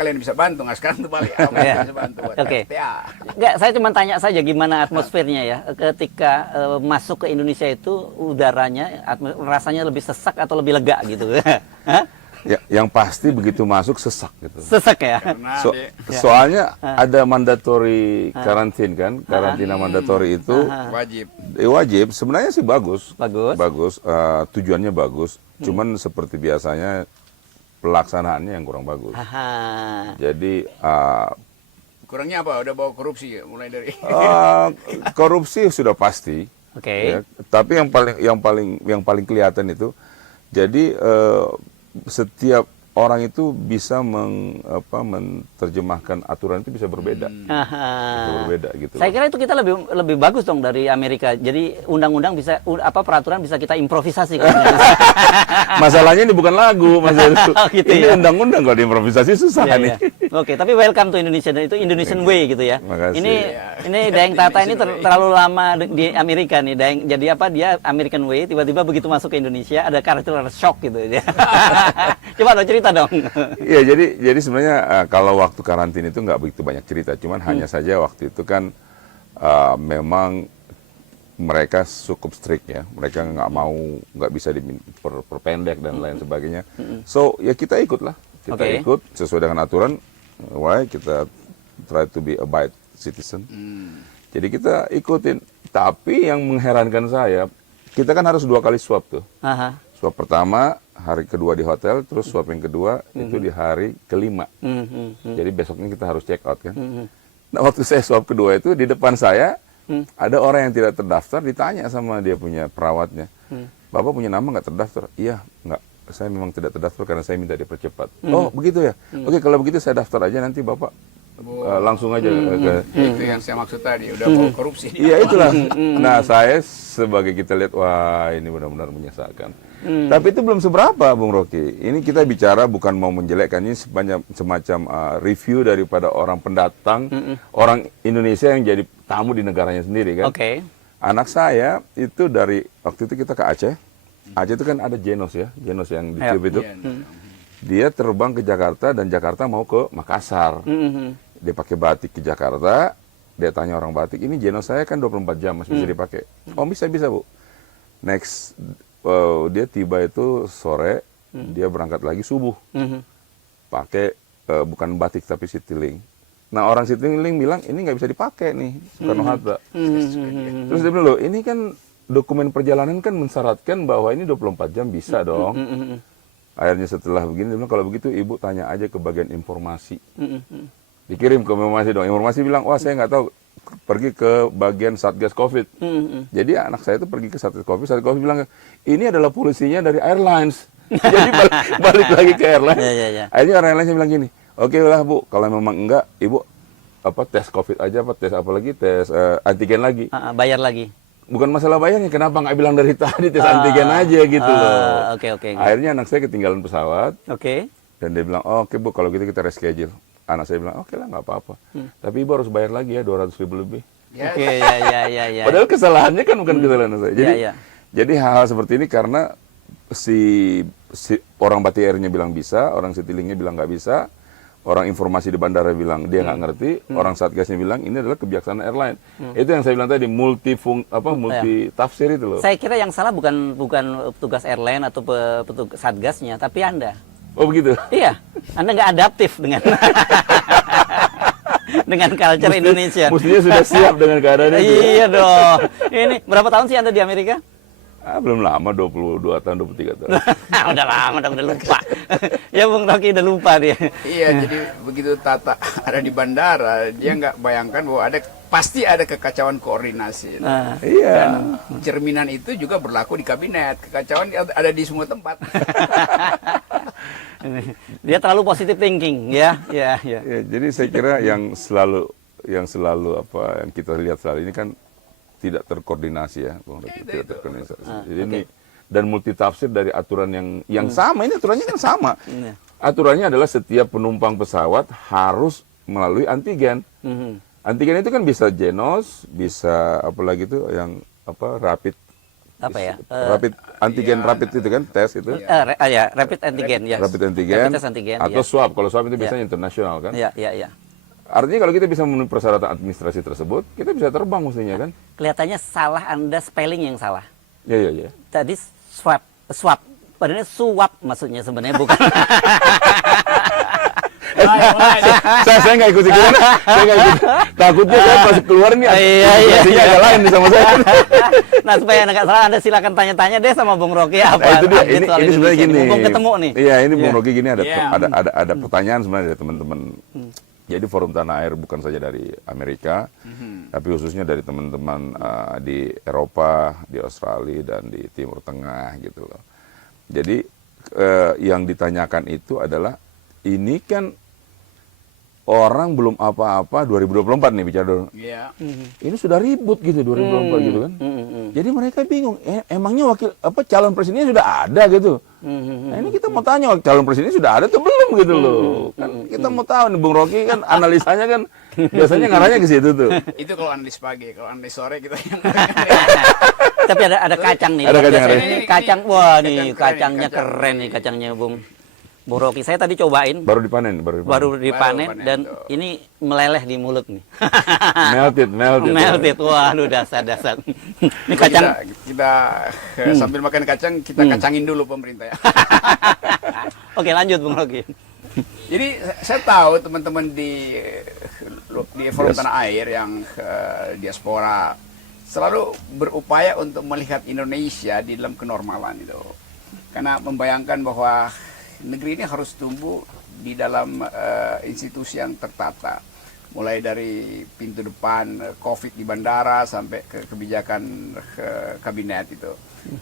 kalian bisa bantu nggak sekarang tuh balik apa yang bisa bantu buat Oke. RTA. Enggak, saya cuma tanya saja gimana atmosfernya ya ketika masuk ke Indonesia itu udaranya rasanya lebih sesak atau lebih lega gitu. Hah? Ya, yang pasti begitu masuk sesak gitu. Sesak ya. Karena Soalnya ada mandatory karantin kan, karantina mandatory itu wajib. wajib. Sebenarnya sih bagus, Bagus. tujuannya bagus. Cuman seperti biasanya pelaksanaannya yang kurang bagus. Aha. Jadi Kurangnya apa? Udah bawa korupsi ya? Mulai dari korupsi sudah pasti. Oke. Ya. Tapi yang paling kelihatan itu, jadi setiap orang itu bisa menerjemahkan aturan itu bisa berbeda. Bisa berbeda gitu. Saya kira itu kita lebih bagus dong dari Amerika. Jadi undang-undang bisa peraturan bisa kita improvisasi kan. Masalahnya ini bukan lagu, Mas Heru. Gitu Ini ya. undang-undang, kalau diimprovisasi susah Iya, nih. iya. Oke, tapi welcome to Indonesia, dan itu Indonesian way gitu ya. Makasih. Ini Daeng Tata ini terlalu lama di Amerika nih. Jadi apa, dia American way, tiba-tiba begitu masuk ke Indonesia ada cultural shock gitu. Coba dong cerita dong. Iya, jadi sebenarnya kalau waktu karantina itu nggak begitu banyak cerita, cuman hanya saja waktu itu kan memang mereka cukup strict ya, mereka nggak bisa diperpendek dan lain sebagainya. So ya kita ikut lah, kita ikut sesuai dengan aturan. Why kita try to be abide citizen. Jadi kita ikutin. Tapi yang mengherankan saya, kita kan harus 2 kali swab tuh. Aha. Swab pertama hari kedua di hotel, terus swab yang kedua itu di hari kelima. Jadi besoknya kita harus check out kan. Nah waktu saya swab kedua itu di depan saya ada orang yang tidak terdaftar, ditanya sama dia punya perawatnya, Bapak punya nama nggak terdaftar? Iya, nggak. Saya memang tidak terdaftar karena saya minta dipercepat. Oh begitu ya? Oke, kalau begitu saya daftar aja, nanti Bapak langsung aja ke... Itu yang saya maksud tadi, udah bawa korupsi. Iya itulah. Nah saya sebagai kita lihat, wah ini benar-benar menyesalkan. Tapi itu belum seberapa, Bung Rocky. Ini kita bicara bukan mau menjelekkan, ini semacam review daripada orang pendatang, orang Indonesia yang jadi tamu di negaranya sendiri kan. Oke. Anak saya itu dari waktu itu kita ke Aceh. Aceh itu kan ada Genos ya, Genos yang di tube itu. Dia terbang ke Jakarta dan Jakarta mau ke Makassar. Dia pakai batik ke Jakarta, dia tanya orang batik, ini Genos saya kan 24 jam masih bisa dipakai. Oh bisa Bu. Next, dia tiba itu sore, dia berangkat lagi subuh. Pakai bukan batik tapi Citylink. Nah orang Citylink bilang, ini nggak bisa dipakai nih, Soekarno-Hatta. Terus dia bilang, loh ini kan dokumen perjalanan kan mensyaratkan bahwa ini 24 jam bisa dong. Akhirnya setelah begini, dia bilang, kalau begitu ibu tanya aja ke bagian informasi. Dikirim ke informasi dong. Informasi bilang, wah saya nggak tahu, pergi ke bagian Satgas Covid. Jadi anak saya itu pergi ke Satgas Covid. Satgas Covid bilang, ini adalah polisinya dari airlines. Jadi balik lagi ke airlines. Akhirnya airlines bilang gini, oke lah Bu, kalau memang enggak, ibu tes Covid aja, tes apa lagi, tes antigen lagi. Bayar lagi. Bukan masalah bayarnya, kenapa nggak bilang dari tadi tes antigen aja gitu loh. Oke. Akhirnya anak saya ketinggalan pesawat. Oke. Dan dia bilang, oh, oke Bu, kalau gitu kita reschedule. Anak saya bilang, oke lah nggak apa-apa. Tapi ibu harus bayar lagi ya 200.000 lebih. Oke, ya. Padahal kesalahannya kan bukan kesalahan saya. Jadi Ya. hal-hal seperti ini karena si orang Batik Airnya bilang bisa, orang Citylink-nya bilang nggak bisa, orang informasi di bandara bilang dia nggak ngerti, orang Satgasnya bilang ini adalah kebijaksanaan airline. Itu yang saya bilang tadi, multi tafsir itu loh. Saya kira yang salah bukan petugas airline atau petugas Satgasnya, tapi Anda. Oh begitu? Iya, Anda nggak adaptif dengan dengan culture Indonesia. Mestinya sudah siap dengan keadaan itu. Iya dong. Ini berapa tahun sih Anda di Amerika? Belum lama, 22 tahun, 23 tahun. Udah lama, udah lupa. Ya Bung Rocky udah lupa dia. Iya, jadi begitu Tata ada di bandara, dia nggak bayangkan bahwa pasti ada kekacauan koordinasi. Iya. Dan cerminan itu juga berlaku di kabinet. Kekacauan ada di semua tempat. Dia terlalu positive thinking, ya. Jadi saya kira yang selalu yang kita lihat selalu ini kan tidak terkoordinasi ya, Bung Rocky, tidak terkoordinasi. Jadi ini dan multitafsir dari aturan yang sama, ini aturannya kan sama. Aturannya adalah setiap penumpang pesawat harus melalui antigen. Antigen itu kan bisa Genos, bisa apalagi itu yang rapid apa ya? Rapid antigen rapid itu kan tes itu. Ya, rapid antigen ya. Rapid antigen, Rapid test antigen, atau ya. swab. Kalau swab itu biasanya internasional kan. Ya, ya, ya. Artinya kalau kita bisa memenuhi persyaratan administrasi tersebut, kita bisa terbang mestinya kan? Kelihatannya salah, Anda spelling yang salah. Iya, iya, iya. Tadi swab. Padahal suap maksudnya sebenarnya bukan. Saya nggak ikut ikutan, saya nggak ikut. Takutnya saya pas keluar nih, administrasinya agak lain nih sama saya. Nah, supaya nggak salah, Anda silakan tanya-tanya deh sama Bung Rocky apa. Nah, itu dia. update soal Ini sebenarnya Indonesia. gini. Mumpung ketemu nih. Iya, ini Bung Rocky gini ada Iya. ada pertanyaan sebenarnya dari teman-teman. Jadi Forum Tanah Air bukan saja dari Amerika, tapi khususnya dari teman-teman di Eropa, di Australia dan di Timur Tengah gitu loh. Jadi yang ditanyakan itu adalah ini kan orang belum apa-apa 2024 nih bicara dulu. Iya. Ini sudah ribut gitu 2024 gitu kan. Jadi mereka bingung, emangnya calon presidennya sudah ada gitu. Nah ini kita mau tanya calon presidennya sudah ada atau belum gitu loh. Kan kita mau tahu nih Bung Rocky kan analisanya kan biasanya ngarahnya ke situ tuh. Itu kalau analis pagi, kalau analis sore kita yang Tapi ada kacang nih. Ada luar kacang, biasa. ada. Ini kacang, wah nih Kacang keren, kacangnya kacang. keren nih kacangnya Bung Rocky. Saya tadi cobain, Baru dipanen. baru dipanen panen dan tuh. ini meleleh di mulut nih. melted. Melted, waduh dasar. Ini kacang. kita sambil makan kacang kita kacangin dulu pemerintah ya. Oke, lanjut Bung Rocky. Jadi saya tahu teman-teman di Forum Yes. Tanah Air yang diaspora selalu berupaya untuk melihat Indonesia di dalam kenormalan itu. Karena membayangkan bahwa negeri ini harus tumbuh di dalam institusi yang tertata. Mulai dari pintu depan COVID di bandara sampai ke kebijakan kabinet itu.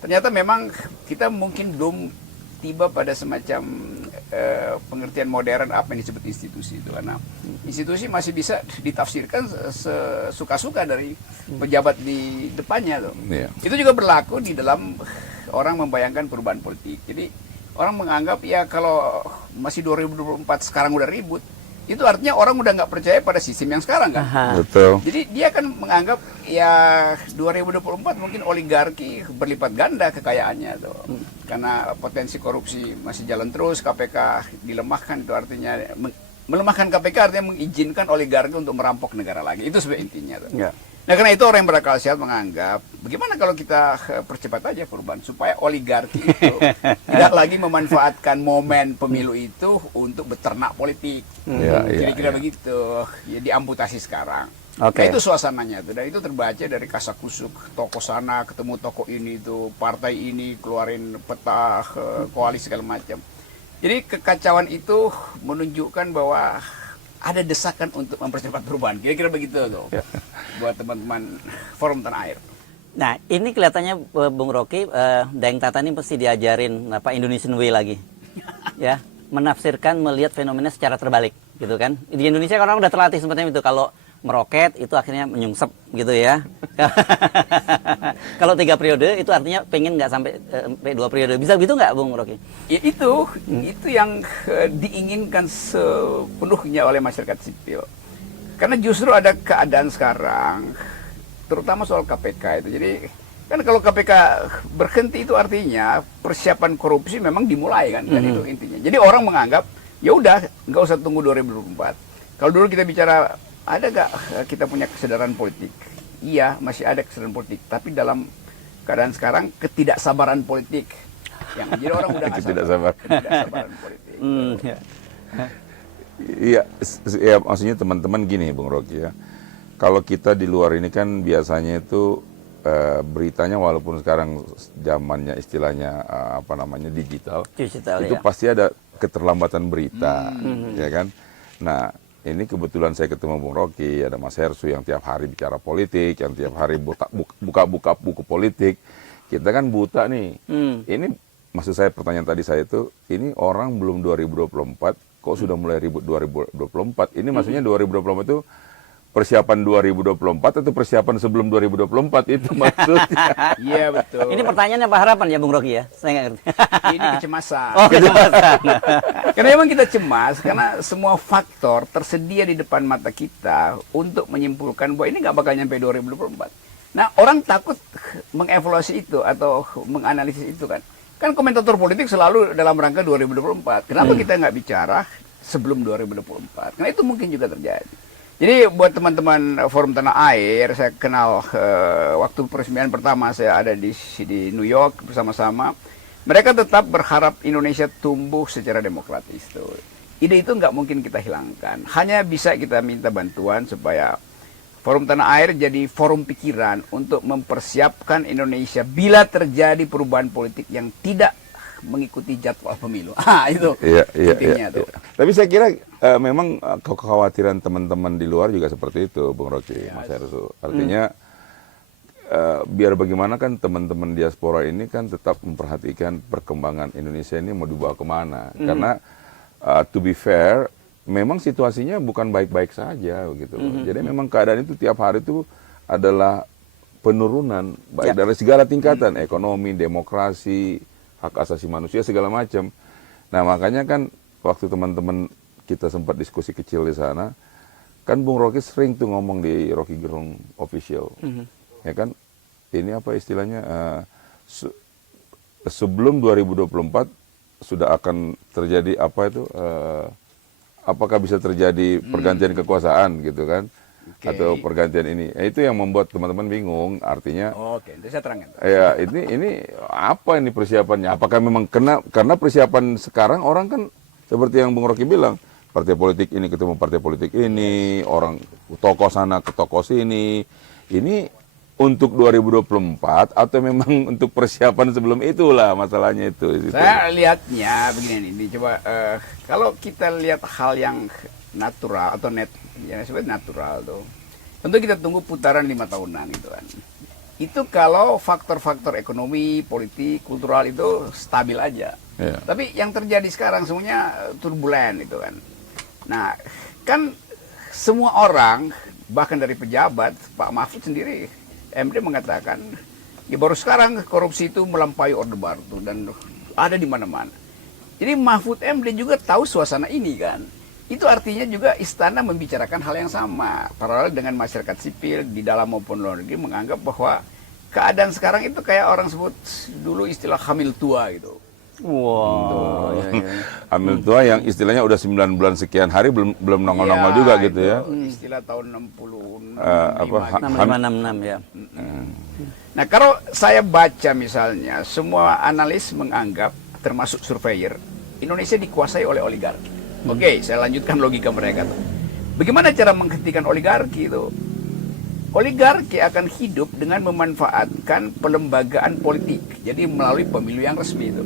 Ternyata memang kita mungkin belum tiba pada semacam pengertian modern apa yang disebut institusi itu, karena institusi masih bisa ditafsirkan sesuka-suka dari pejabat di depannya tuh. Iya. Itu juga berlaku di dalam orang membayangkan perubahan politik. Jadi orang menganggap ya kalau masih 2024 sekarang udah ribut, itu artinya orang udah nggak percaya pada sistem yang sekarang kan. Betul. Jadi dia kan menganggap ya 2024 mungkin oligarki berlipat ganda kekayaannya tuh. Karena potensi korupsi masih jalan terus, KPK dilemahkan, itu artinya melemahkan KPK artinya mengizinkan oligarki untuk merampok negara lagi. Itu sebenarnya intinya tuh. Ya. Nah karena itu orang yang berakal sehat menganggap bagaimana kalau kita percepat aja perubahan supaya oligarki itu tidak lagi memanfaatkan momen pemilu itu untuk beternak politik. Ya, Kira-kira ya. begitu. Ya diamputasi sekarang. Oke. Nah, itu suasananya tuh. Dan itu terbaca dari kasakusuk tokoh sana ketemu tokoh ini tuh, partai ini keluarin peta koalisi segala macam. Jadi kekacauan itu menunjukkan bahwa ada desakan untuk mempercepat perubahan. Kira-kira begitu tuh. Buat teman-teman Forum Tanah Air. Nah, ini kelihatannya Bung Rocky, Daeng Tata ini pasti diajarin apa Indonesian Way lagi. Ya, menafsirkan, melihat fenomena secara terbalik, gitu kan. Di Indonesia kan orang udah terlatih seperti itu. Kalau meroket itu akhirnya menyungsep gitu ya. Kalau 3 periode itu artinya pengen nggak sampai 2 periode. Bisa gitu nggak Bung Rocky? Ya itu yang diinginkan sepenuhnya oleh masyarakat sipil. Karena justru ada keadaan sekarang, terutama soal KPK itu. Jadi kan kalau KPK berhenti itu artinya persiapan korupsi memang dimulai kan, itu intinya. Jadi orang menganggap ya udah nggak usah tunggu 2024. Kalau dulu kita bicara ada nggak kita punya kesadaran politik? Iya, masih ada kesadaran politik. Tapi dalam keadaan sekarang ketidaksabaran politik. Jadi orang udah nggak sabar. Ketidaksabaran politik. Iya, ya, maksudnya teman-teman gini Bung Rocky ya. Kalau kita di luar ini kan biasanya itu beritanya walaupun sekarang zamannya istilahnya apa namanya digital itu ya. pasti ada keterlambatan berita, ya kan. Nah, ini kebetulan saya ketemu Bung Rocky, ada Mas Hersu yang tiap hari bicara politik, yang tiap hari buka-buka buku politik. Kita kan buta nih. Ini maksud saya pertanyaan tadi saya itu, ini orang belum 2024, kok sudah mulai ribut 2024? Ini maksudnya 2024 itu persiapan 2024 atau persiapan sebelum 2024 itu maksudnya? Iya betul. Ini pertanyaannya apa harapan ya Bung Rocky ya? Saya nggak ngerti. Ini kecemasan. Oh, kecemasan. Karena memang kita cemas karena semua faktor tersedia di depan mata kita untuk menyimpulkan bahwa ini nggak bakal nyampe 2024. Nah, orang takut mengevaluasi itu atau menganalisis itu kan. Kan komentator politik selalu dalam rangka 2024. Kenapa kita nggak bicara sebelum 2024? Karena itu mungkin juga terjadi. Jadi buat teman-teman Forum Tanah Air, saya kenal waktu peresmian pertama saya ada di New York bersama-sama. Mereka tetap berharap Indonesia tumbuh secara demokratis. Tuh. Ide itu nggak mungkin kita hilangkan. Hanya bisa kita minta bantuan supaya Forum Tanah Air jadi forum pikiran untuk mempersiapkan Indonesia bila terjadi perubahan politik yang tidak mengikuti jadwal pemilu. Itu intinya tuh. Tapi saya kira memang kekhawatiran teman-teman di luar juga seperti itu, Bung Rocky, Mas Ersu. Artinya biar bagaimana kan teman-teman diaspora ini kan tetap memperhatikan perkembangan Indonesia ini mau dibawa kemana. Karena to be fair, memang situasinya bukan baik-baik saja begitu. Jadi memang keadaan itu tiap hari itu adalah penurunan baik dari segala tingkatan, ekonomi, demokrasi, hak asasi manusia segala macam. Nah, makanya kan waktu teman-teman kita sempat diskusi kecil di sana, kan Bung Rocky sering tuh ngomong di Rocky Gerung Official. Ya kan? Ini apa istilahnya sebelum 2024 sudah akan terjadi apa itu apakah bisa terjadi pergantian kekuasaan gitu kan? Atau pergantian ini. Itu yang membuat teman-teman bingung. Artinya itu saya terangkan. Ya, ini apa ini persiapannya? Apakah memang karena persiapan sekarang orang kan seperti yang Bung Rocky bilang, partai politik ini ketemu partai politik ini, orang tokoh sana ke tokoh sini. Ini untuk 2024 atau memang untuk persiapan sebelum itulah masalahnya itu. Saya lihatnya begini nih, coba kalau kita lihat hal yang natural atau yang disebut natural tuh, tentu kita tunggu putaran 5 tahunan gitu kan. Itu kalau faktor-faktor ekonomi, politik, kultural itu stabil aja. Tapi yang terjadi sekarang semuanya turbulen itu kan. Nah, kan semua orang bahkan dari pejabat, Pak Mahfud sendiri, MD mengatakan ya baru sekarang korupsi itu melampaui Orde Baru tuh, dan ada di mana-mana. Jadi Mahfud MD juga tahu suasana ini kan. Itu artinya juga istana membicarakan hal yang sama. Paralel dengan masyarakat sipil di dalam maupun luar negeri menganggap bahwa keadaan sekarang itu kayak orang sebut dulu istilah hamil tua gitu. Wow. Hamil tua yang istilahnya udah 9 bulan sekian hari belum nongol-nongol juga gitu ya. Istilah tahun 60 6566 ya. Nah, kalau saya baca misalnya semua analis menganggap termasuk surveyor Indonesia dikuasai oleh oligarki. Oke, saya lanjutkan logika mereka tuh. Bagaimana cara menghentikan oligarki itu? Oligarki akan hidup dengan memanfaatkan pelembagaan politik. Jadi melalui pemilu yang resmi itu.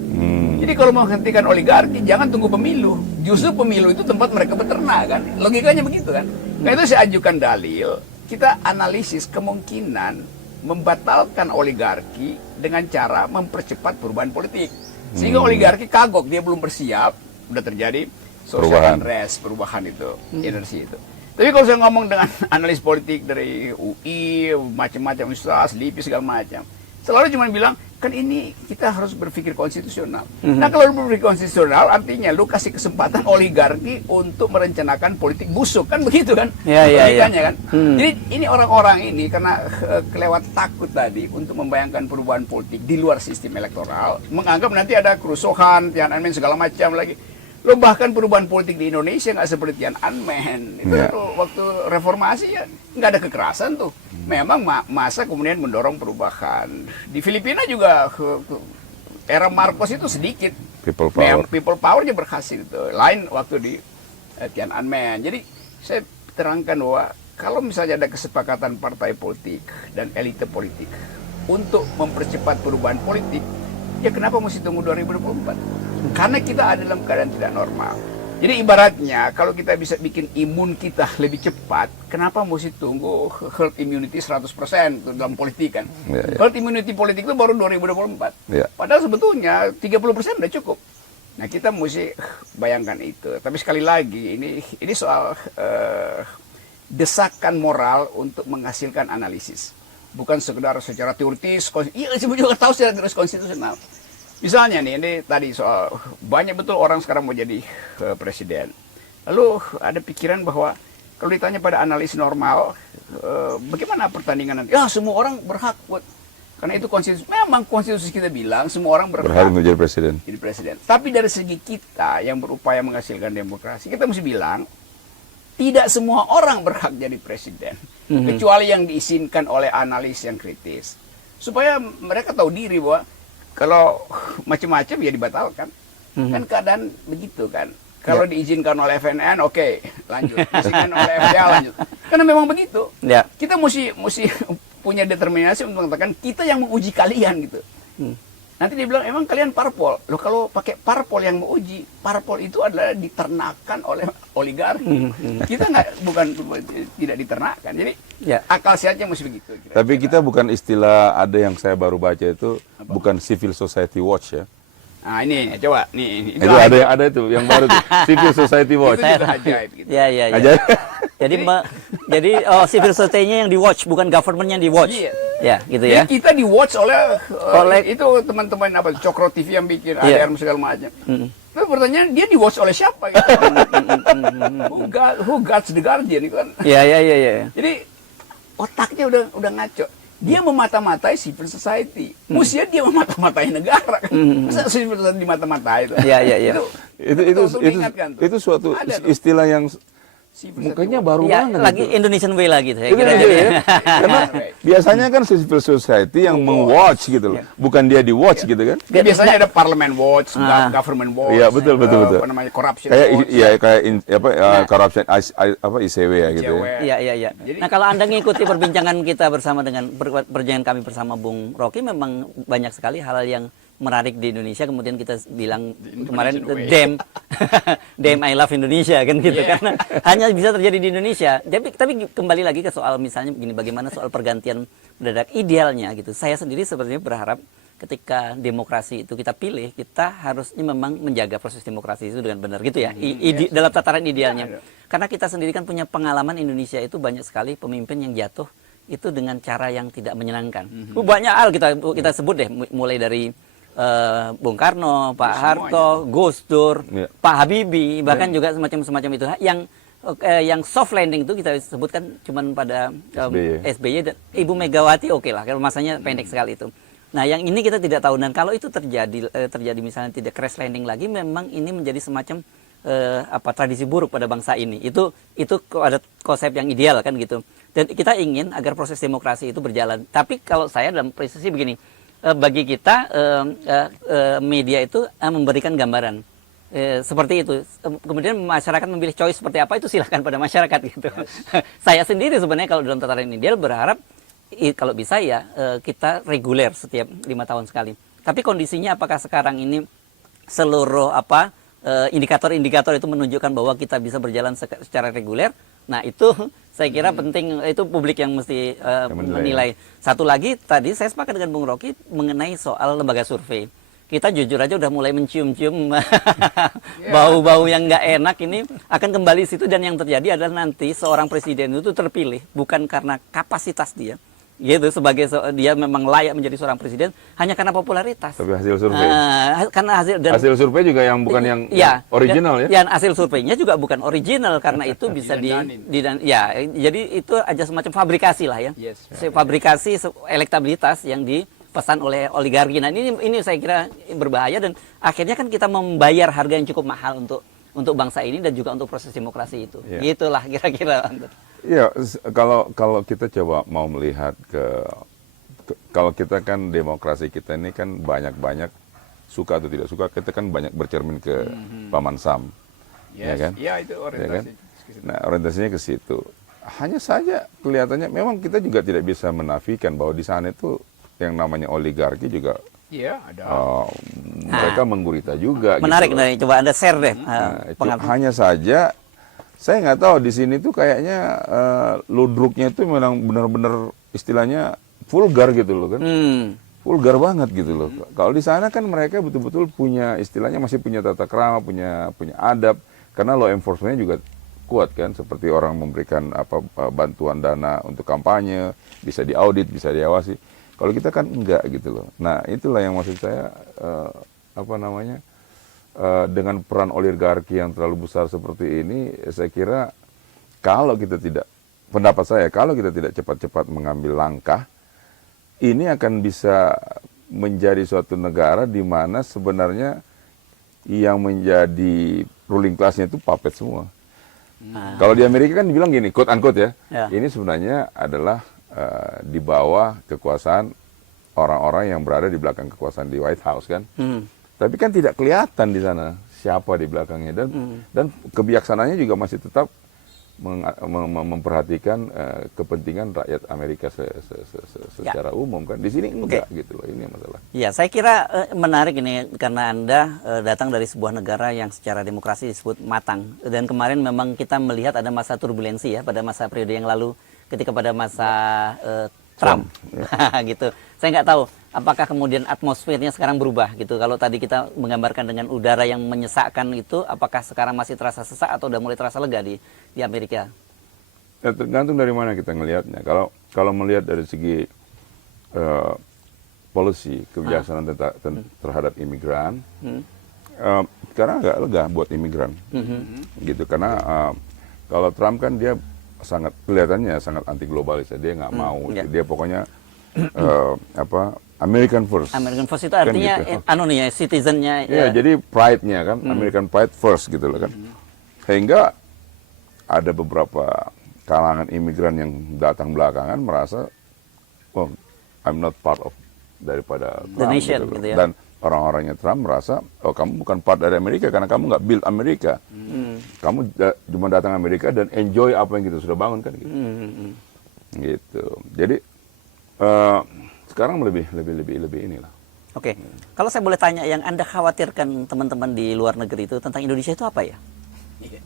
Jadi kalau mau menghentikan oligarki, jangan tunggu pemilu. Justru pemilu itu tempat mereka beternak kan. Logikanya begitu kan. Nah itu saya ajukan dalil. Kita analisis kemungkinan membatalkan oligarki dengan cara mempercepat perubahan politik. Sehingga oligarki kagok, dia belum bersiap, udah terjadi social unrest, perubahan itu, energi itu. Tapi kalau saya ngomong dengan analis politik dari UI, macam-macam universitas, LIPI segala macam, selalu cuma bilang, kan ini kita harus berpikir konstitusional. Nah kalau berpikir konstitusional, artinya lu kasih kesempatan oligarki untuk merencanakan politik busuk, kan begitu kan? Kan? Jadi ini orang-orang ini karena kelewat takut tadi untuk membayangkan perubahan politik di luar sistem elektoral, menganggap nanti ada kerusuhan, Tiananmen segala macam lagi. Lo bahkan perubahan politik di Indonesia nggak seperti Tiananmen. Itu waktu reformasi ya nggak ada kekerasan tuh. Memang masa kemudian mendorong perubahan. Di Filipina juga era Marcos itu sedikit. People power-nya berhasil itu. Lain waktu di Tiananmen. Jadi saya terangkan bahwa kalau misalnya ada kesepakatan partai politik dan elite politik untuk mempercepat perubahan politik, ya kenapa mesti tunggu 2024? Karena kita ada dalam keadaan tidak normal. Jadi ibaratnya kalau kita bisa bikin imun kita lebih cepat, kenapa mesti tunggu herd immunity 100% dalam politik kan? Herd immunity politik itu baru 2024. Padahal sebetulnya 30% udah cukup. Nah kita mesti bayangkan itu. Tapi sekali lagi ini soal desakan moral untuk menghasilkan analisis. Bukan sekedar secara teoritis, iya saya juga tahu secara teoritis konstitusional. Misalnya nih, ini tadi soal banyak betul orang sekarang mau jadi presiden. Lalu ada pikiran bahwa kalau ditanya pada analis normal, bagaimana pertandingan nanti? Ya semua orang berhak buat, karena itu konstitusi. Memang konstitusi kita bilang semua orang Berhak untuk jadi presiden. jadi presiden. Tapi dari segi kita yang berupaya menghasilkan demokrasi, kita mesti bilang tidak semua orang berhak jadi presiden, kecuali yang diizinkan oleh analis yang kritis, supaya mereka tahu diri bahwa kalau macam-macam ya dibatalkan. Kan keadaan begitu kan. Kalau diizinkan oleh FNN, oke, lanjut. Diizinkan oleh FDA, lanjut. Karena memang begitu. Ya. Kita mesti punya determinasi untuk mengatakan kita yang menguji kalian gitu. Nanti dia bilang, emang kalian parpol. Loh kalau pakai parpol yang menguji, parpol itu adalah diternakan oleh oligarki. Kita bukan tidak diternakan. Jadi akal sehatnya mesti begitu. Tapi kita bukan istilah, ada yang saya baru baca itu, bukan Civil Society Watch ya. Nah ini, coba. Nih, Itu ada itu, yang baru tuh, Civil Society Watch. Itu juga ajaib gitu. Ya. Ajaib. Jadi civil society-nya yang di watch, bukan government yang di watch. Iya. Ya, gitu Jadi ya. kita di watch oleh Oleh- itu teman-teman apa Cokro TV yang bikin ADR segala macam. Tapi pertanyaan dia di watch oleh siapa gitu? Who guards the Guardian itu kan. Ya. Jadi otaknya udah ngaco. Dia memata-matai civil society. Mestinya dia memata-matai negara kan. Masa civil society dimata-matai itu? Ya. Itu suatu Ada tuh. istilah yang Civil mukanya society. baru Ya, banget. lagi itu. Indonesian way lagi saya Itu kira. dia, ya. Karena biasanya kan civil society yang meng-watch gitu loh. Bukan dia di watch gitu kan. Dia biasanya ada parliament watch, government watch. Iya, betul. Apa namanya corruption Kayak watch. corruption ICW ya gitu ya. Iya. Jadi- Nah, kalau Anda ngikuti perbincangan kita bersama dengan perbincangan kami bersama Bung Rocky, memang banyak sekali hal yang menarik di Indonesia. Kemudian kita bilang kemarin damn I love Indonesia kan gitu, Yeah. karena hanya bisa terjadi di Indonesia. Tapi kembali lagi ke soal misalnya begini, bagaimana soal pergantian mendadak idealnya gitu. Saya sendiri sepertinya berharap ketika demokrasi itu kita pilih, kita harusnya memang menjaga proses demokrasi itu dengan benar gitu ya. Dalam tataran idealnya. Karena kita sendiri kan punya pengalaman Indonesia itu banyak sekali pemimpin yang jatuh itu dengan cara yang tidak menyenangkan. Banyak hal kita sebut deh, mulai dari Bung Karno, Pak Harto, Gus Dur, Ya. Pak Habibie, bahkan juga semacam itu yang soft landing itu kita sebutkan cuman pada SBY dan Ibu Megawati oke lah, kalau masanya pendek sekali itu. Nah, yang ini kita tidak tahu, dan kalau itu terjadi misalnya tidak crash landing lagi, memang ini menjadi semacam tradisi buruk pada bangsa ini. Itu ada konsep yang ideal kan gitu. Dan kita ingin agar proses demokrasi itu berjalan. Tapi kalau saya dalam posisi begini, bagi kita media itu memberikan gambaran seperti itu. Kemudian masyarakat memilih choice seperti apa itu silahkan pada masyarakat gitu. Saya sendiri sebenarnya kalau dalam tataran ideal berharap kalau bisa ya kita reguler setiap 5 tahun sekali. Tapi kondisinya apakah sekarang ini seluruh indikator-indikator itu menunjukkan bahwa kita bisa berjalan secara reguler? Nah itu saya kira penting, itu publik yang mesti menilai. Satu lagi tadi saya sepakat dengan Bung Rocky mengenai soal lembaga survei. Kita jujur aja udah mulai mencium-cium bau-bau yang nggak enak ini akan kembali situ, dan yang terjadi adalah nanti seorang presiden itu terpilih bukan karena kapasitas dia, gitu, sebagai dia memang layak menjadi seorang presiden hanya karena popularitas. Tapi hasil survei. Karena hasil Survei juga yang bukan yang original ya. Ya, hasil surveinya juga bukan original karena itu bisa jadi itu aja semacam fabrikasi lah ya. Yes. Fabrikasi elektabilitas yang dipesan oleh oligarki. Nah, ini saya kira berbahaya, dan akhirnya kan kita membayar harga yang cukup mahal untuk bangsa ini dan juga untuk proses demokrasi itu. Yeah. Gitulah kira-kira. Iya, kalau kita coba mau melihat kalau kita kan demokrasi kita ini kan banyak suka atau tidak suka, kita kan banyak bercermin ke Paman Sam, ya kan? Iya, itu orientasi. Ya kan? Nah, orientasinya ke situ. Hanya saja kelihatannya memang kita juga tidak bisa menafikan bahwa di sana itu yang namanya oligarki juga. Iya, ada. Mereka menggurita juga. Menarik, gitu loh. nih. Coba Anda share deh. Hanya saja saya nggak tahu di sini tuh kayaknya ludruknya itu memang benar-benar istilahnya vulgar gitu loh kan. Vulgar banget gitu loh. Kalau di sana kan mereka betul-betul punya istilahnya, masih punya tata krama, punya adab, karena law enforcement-nya juga kuat kan, seperti orang memberikan bantuan dana untuk kampanye, bisa diaudit, bisa diawasi. Kalau kita kan enggak gitu loh. Nah, itulah yang maksud saya dengan peran oligarki yang terlalu besar seperti ini, saya kira kalau kita tidak, pendapat saya, kalau kita tidak cepat-cepat mengambil langkah, ini akan bisa menjadi suatu negara di mana sebenarnya yang menjadi ruling class-nya itu puppet semua. Kalau di Amerika kan dibilang gini, quote unquote ya, ini sebenarnya adalah di bawah kekuasaan orang-orang yang berada di belakang kekuasaan di White House kan. Tapi kan tidak kelihatan di sana siapa di belakangnya, dan kebijaksanaannya juga masih tetap memperhatikan kepentingan rakyat Amerika secara umum kan. Di sini enggak gitu loh, ini masalah. Ya, saya kira menarik ini karena Anda datang dari sebuah negara yang secara demokrasi disebut matang. Dan kemarin memang kita melihat ada masa turbulensi ya pada masa periode yang lalu ketika pada masa Trump. Gitu. Saya nggak tahu apakah kemudian atmosfernya sekarang berubah gitu. Kalau tadi kita menggambarkan dengan udara yang menyesakkan itu, apakah sekarang masih terasa sesak atau udah mulai terasa lega di Amerika? Ya, tergantung dari mana kita ngelihatnya. Kalau melihat dari segi policy kebijaksanaan terhadap imigran, sekarang agak lega buat imigran, gitu. Karena kalau Trump kan dia kelihatannya sangat anti globalis, dia nggak mau, dia pokoknya American first. American first itu artinya kan gitu. Citizennya. Ya, jadi pride-nya kan, American pride first gitu loh kan. Sehingga ada beberapa kalangan imigran yang datang belakangan merasa, oh, I'm not part of daripada Trump, the nation, gitu ya. Dan orang-orangnya Trump merasa, oh, kamu bukan part dari Amerika karena kamu nggak build Amerika. Kamu cuma datang Amerika dan enjoy apa yang kita sudah bangun kan gitu. Gitu. Jadi sekarang lebih inilah. Oke. Kalau saya boleh tanya, yang Anda khawatirkan teman-teman di luar negeri itu tentang Indonesia itu apa ya?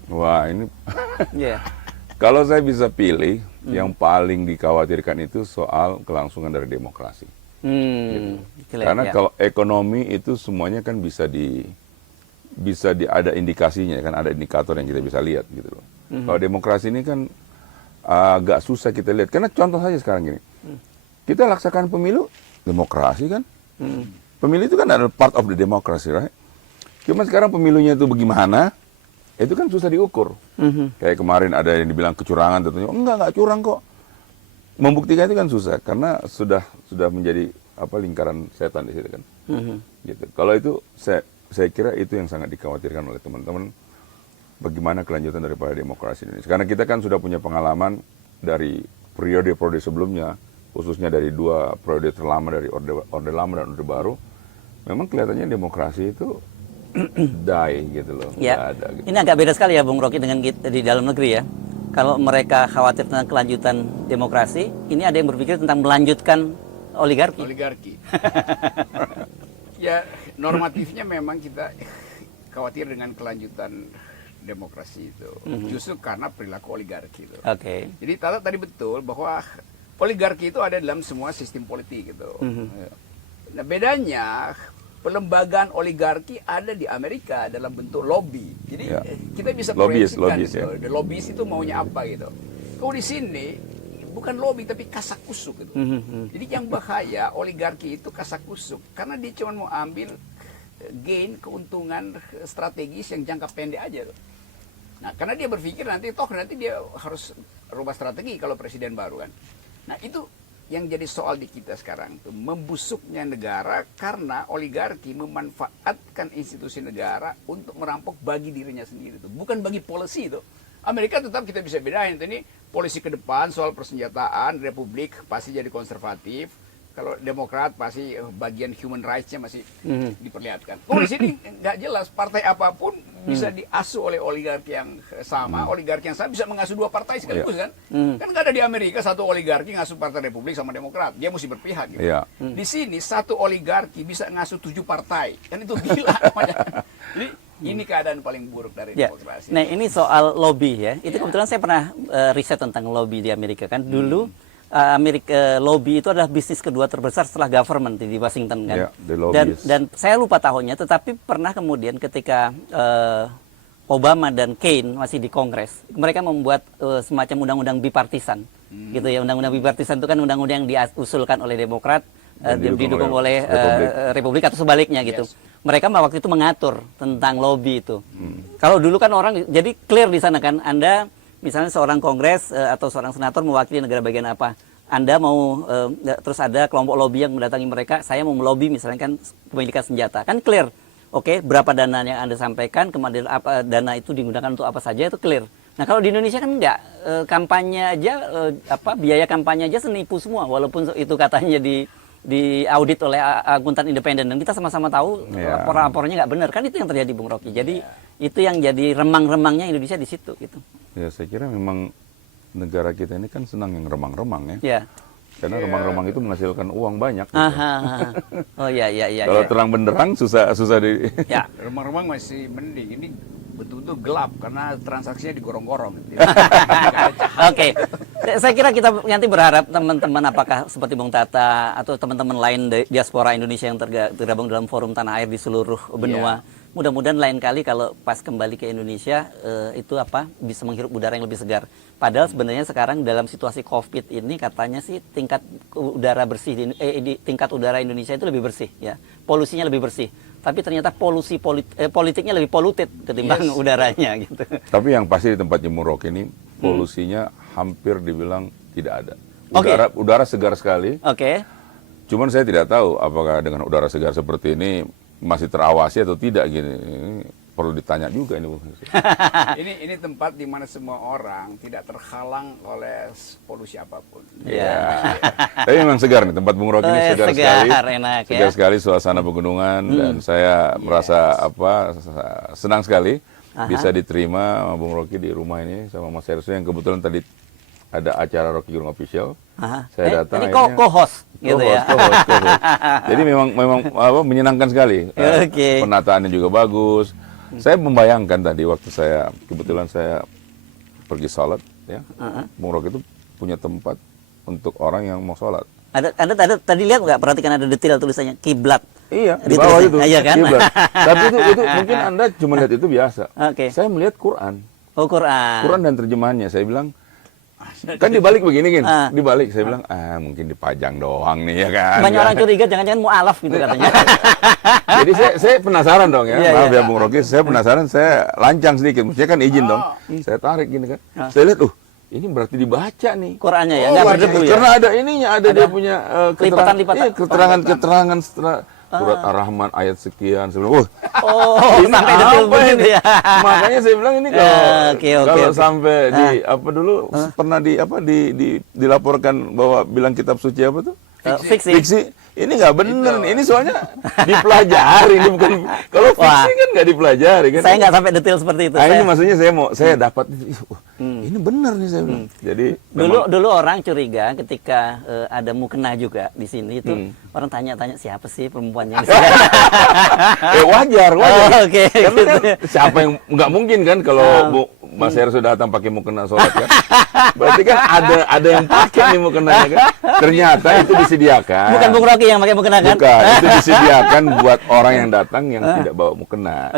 Wah, ini kalau saya bisa pilih, yang paling dikhawatirkan itu soal kelangsungan dari demokrasi. Gitu. Karena kalau ekonomi itu semuanya kan bisa ada indikasinya kan, ada indikator yang kita bisa lihat gitu loh. Kalau demokrasi ini kan agak susah kita lihat. Karena contoh saja sekarang gini, kita laksakan pemilu, demokrasi kan. Pemilu itu kan adalah part of the democracy, right? Cuma sekarang pemilunya itu bagaimana, itu kan susah diukur. Kayak kemarin ada yang dibilang kecurangan, tentunya enggak curang kok. Membuktikan itu kan susah, karena sudah menjadi lingkaran setan di situ kan. Gitu. Kalau itu saya kira itu yang sangat dikhawatirkan oleh teman-teman, bagaimana kelanjutan daripada demokrasi Indonesia. Karena kita kan sudah punya pengalaman dari periode-periode sebelumnya, khususnya dari 2 periode terlama, dari Orde Lama dan Orde Baru, memang kelihatannya demokrasi itu die gitu loh. Ya. Ada, gitu. Ini agak beda sekali ya Bung Rocky dengan kita di dalam negeri ya. Kalau mereka khawatir tentang kelanjutan demokrasi, ini ada yang berpikir tentang melanjutkan oligarki. Ya, normatifnya memang kita khawatir dengan kelanjutan demokrasi itu. Justru karena perilaku oligarki itu. Oke. Jadi tadi betul bahwa oligarki itu ada dalam semua sistem politik gitu. Nah, bedanya pelembagaan oligarki ada di Amerika dalam bentuk lobby. Jadi kita bisa proyeksikan gitu. Lobbyis itu maunya apa gitu. Kalau di sini bukan lobby tapi kasakusuk gitu. Jadi yang bahaya oligarki itu kasakusuk karena dia cuma mau ambil gain, keuntungan strategis yang jangka pendek aja tuh. Nah, karena dia berpikir nanti dia harus rubah strategi kalau presiden baru kan. Nah, itu yang jadi soal di kita sekarang tuh, membusuknya negara karena oligarki memanfaatkan institusi negara untuk merampok bagi dirinya sendiri tuh, bukan bagi policy itu. Amerika tetap kita bisa bedain tuh, ini polisi ke depan soal persenjataan, Republik pasti jadi konservatif. Kalau Demokrat pasti bagian human rights-nya masih diperlihatkan. Kalau di sini nggak jelas, partai apapun bisa diasuh oleh oligarki yang sama. Oligarki yang sama bisa mengasuh 2 partai sekaligus kan? Kan nggak ada di Amerika satu oligarki ngasuh partai Republik sama Demokrat. Dia mesti berpihak gitu. Di sini satu oligarki bisa ngasuh 7 partai. Kan itu gila namanya. Jadi ini keadaan paling buruk dari demokrasi. Nah, ini soal lobby ya. Itu kebetulan saya pernah riset tentang lobby di Amerika kan. Dulu Amerika lobby itu adalah bisnis kedua terbesar setelah government di Washington kan. Dan saya lupa tahunnya, tetapi pernah kemudian ketika Obama dan Keynes masih di Kongres, mereka membuat semacam undang-undang bipartisan, gitu ya. Undang-undang bipartisan itu kan undang-undang yang diusulkan oleh Demokrat, didukung oleh Republik atau sebaliknya gitu. Mereka waktu itu mengatur tentang lobby itu. Kalau dulu kan orang jadi clear di sana kan, Anda misalnya seorang kongres atau seorang senator mewakili negara bagian apa, Anda mau terus ada kelompok lobby yang mendatangi mereka, saya mau melobi misalnya kan kepemilikan senjata, kan clear. Oke, berapa dana yang Anda sampaikan, kemudian apa dana itu digunakan untuk apa saja, itu clear. Nah kalau di Indonesia kan enggak, kampanye aja biaya kampanye aja senipu semua, walaupun itu katanya di audit oleh akuntan independen, dan kita sama-sama tahu laporan-laporannya nggak benar, kan itu yang terjadi Bung Rocky. Jadi itu yang jadi remang-remangnya Indonesia di situ gitu. Ya saya kira memang negara kita ini kan senang yang remang-remang ya. Ya. Karena remang-remang itu menghasilkan uang banyak. Gitu. Oh iya. Kalau terang benderang susah di. Ya. Remang-remang masih mending, ini betul-betul gelap karena transaksinya digorong-gorong. Oke, saya kira kita nanti berharap teman-teman apakah seperti Bung Tata atau teman-teman lain diaspora Indonesia yang tergabung dalam forum tanah air di seluruh benua, mudah-mudahan lain kali kalau pas kembali ke Indonesia itu bisa menghirup udara yang lebih segar. Padahal sebenarnya sekarang dalam situasi COVID ini katanya sih tingkat udara bersih tingkat udara Indonesia itu lebih bersih ya, polusinya lebih bersih. Tapi ternyata politiknya lebih polluted ketimbang udaranya gitu. Tapi yang pasti di tempat Bung Rocky ini polusinya hampir dibilang tidak ada. Udara segar sekali. Oke. Cuman saya tidak tahu apakah dengan udara segar seperti ini masih terawasi atau tidak gini. Ini perlu ditanya juga ini. Ini tempat di mana semua orang tidak terhalang oleh polusi apapun. Iya. Tapi memang segar nih tempat Bung Rocky ini segar sekali. Enak, segar sekali suasana pegunungan dan saya merasa senang sekali bisa diterima sama Bung Rocky di rumah ini sama Mas Herso yang kebetulan tadi ada acara Rocky Gerung Official. Saya datang ini co-host gitu ya. Co-host. Jadi memang menyenangkan sekali. Penataannya juga bagus. Saya membayangkan tadi waktu kebetulan saya pergi sholat ya. Bung Rocky itu punya tempat untuk orang yang mau sholat. Anda tadi lihat nggak, perhatikan ada detail tulisannya kiblat. Iya, di bawah itu. Iya kan? Kiblat. Tapi itu mungkin Anda cuma lihat itu biasa. Saya melihat Quran. Oh, Quran. Quran dan terjemahannya. Saya bilang kan dibalik begini kan. Dibalik saya bilang mungkin dipajang doang nih ya kan. Banyak orang curiga jangan-jangan mualaf gitu katanya. Jadi saya penasaran dong ya. Maaf ya Bung Rocky, saya penasaran, saya lancang sedikit. Mestinya kan izin dong. Saya tarik gini kan. Saya lihat ini berarti dibaca nih. Qurannya ya, nggak berdebu ya? Karena ada ininya, ada dia punya lipatan-lipatan. Keterangan setelah surat Ar-Rahman ayat sekian. Sebelum, ini sampai detail begitu ya. Makanya saya bilang ini kalau sampai di pernah dilaporkan bahwa bilang kitab suci apa tuh? Fiksi. Ini nggak bener, ini soalnya dipelajari, ini bukan kalau fiksi kan nggak dipelajari kan. Saya nggak sampai detail seperti itu. Ini maksudnya saya dapat ini bener nih saya bilang. Jadi dulu orang curiga ketika ada mukena juga di sini itu orang tanya-tanya siapa sih perempuannya. Wajar. Karena gitu. Kan siapa yang nggak mungkin kan kalau Mas Her sudah datang pakai mukena sholat kan. Berarti kan ada yang pakai nih mukenanya kan. Ternyata itu disediakan. Bukan Bung Rocky yang pakai mukena kan? Bukan, itu disediakan buat orang yang datang yang tidak bawa mukena.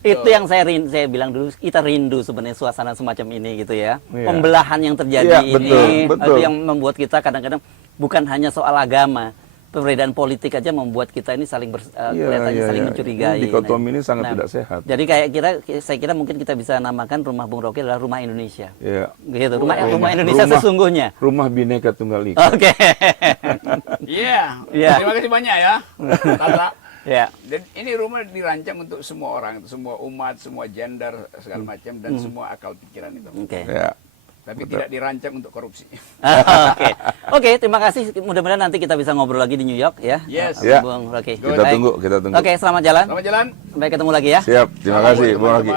Itu yang saya bilang dulu, kita rindu sebenarnya suasana semacam ini gitu ya. Pembelahan yang terjadi ini itu yang membuat kita kadang-kadang bukan hanya soal agama. Perbedaan politik aja membuat kita ini saling kelihatannya saling mencurigai. Dikotomi ini sangat tidak sehat. Jadi saya kira mungkin kita bisa namakan rumah Bung Rocky adalah rumah Indonesia. Gitu, rumah Indonesia sesungguhnya. Rumah Bhinneka Tunggal Ika. Terima kasih banyak ya, Tata. Dan ini rumah dirancang untuk semua orang, semua umat, semua gender segala macam dan semua akal pikiran itu. Tapi tidak dirancang untuk korupsi. Oke, terima kasih. Mudah-mudahan nanti kita bisa ngobrol lagi di New York ya. Bung Rocky. Kita tunggu. Oke, selamat jalan. Selamat jalan. Sampai ketemu lagi ya. Siap. Terima kasih Bung Rocky.